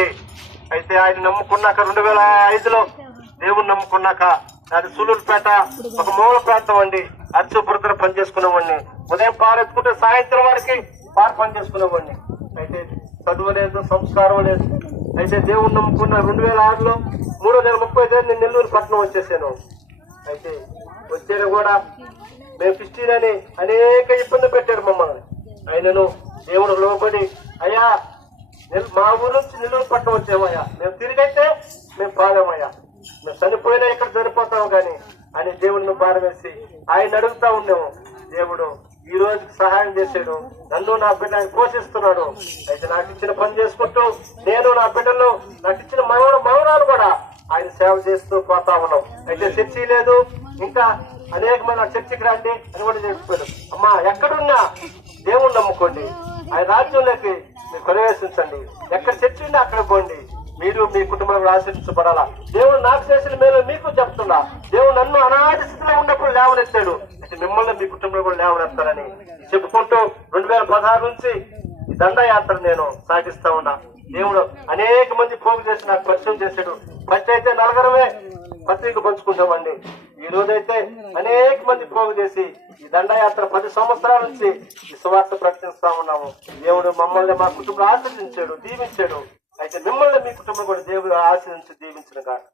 దేశం. అయితే ఆయన నమ్ముకున్నాక 2005లో దేవుని నమ్ముకున్నాక అది సూలూరుపేట ఒక మూల ప్రాంతం అండి. అచ్చుపురతన పని చేసుకునేవాడిని. ఉదయం పారెత్తుకుంటే సాయంత్రం వరకు పని చేసుకునేవాడిని. అయితే చదువు లేదు, సంస్కారం లేదు. అయితే దేవుని నమ్ముకున్న 2006లో 3వ నెల 30వ తేదీ నేను నెల్లూరు పట్టణం వచ్చేసాను. అయితే వచ్చేది కూడా మేము క్రిస్టియన్ అని అనేక ఇబ్బంది పెట్టారు మమ్మల్ని. ఆయనను దేవుడు లోబడి అయ్యా మా ఊరు నుంచి నెల్లూరు పట్టణం వచ్చామయ్యా, మేము తిరిగైతే మేము పాలేమయ్యా, మేము చనిపోయినా ఇక్కడ చనిపోతాము కానీ అని దేవుడిని భారవేసి ఆయన అడుగుతా ఉన్నాము. దేవుడు ఈ రోజుకి సహాయం చేశాడు. నన్ను నా బిడ్డని పోషిస్తున్నాడు. అయితే నాకు ఇచ్చిన పని చేసుకుంటూ నేను నా బిడ్డలు నాకు ఇచ్చిన మౌనాలు కూడా ఆయన సేవ చేస్తూ పోతా ఉన్నాం. అయితే చర్చి లేదు, ఇంకా అనేక మంది చర్చికి రండి అని కూడా చెప్పారు. అమ్మా ఎక్కడున్నా దేవుణ్ణి నమ్ముకోండి, ఆయన రాజ్యంలోకి మీరు ప్రవేశించండి. ఎక్కడ చర్చి ఉన్నా అక్కడ పోండి, మీరు మీ కుటుంబంలో ఆశీర్వించబడాలా. దేవుడు నాకు చేసిన మేలు మీకు చెప్తున్నా. దేవుడు నన్ను అనాథ స్థితిలో ఉన్నప్పుడు లేవనెత్తాడు, అయితే మిమ్మల్ని మీ కుటుంబంలో కూడా లేవనెత్తారని చెప్పుకుంటూ 2016 నుంచి ఈ దండయాత్ర నేను సాగిస్తా ఉన్నా. దేవుడు అనేక మంది పోగు చేసి నాకు పరిచయం చేశాడు. ఫస్ట్ అయితే 4 పత్రిక పంచుకుంటామండి. ఈ రోజైతే అనేక మంది పోగు చేసి ఈ దండయాత్ర 10 సంవత్సరాల నుంచి ఈ సువార్త ప్రకటిస్తా ఉన్నాము. దేవుడు మమ్మల్ని మా కుటుంబం ఆశీర్వదించాడు, దీవించాడు. అయితే మిమ్మల్ని మీ కుటుంబం కూడా దేవుడు ఆశీర్వించి దీవించిన కాదు.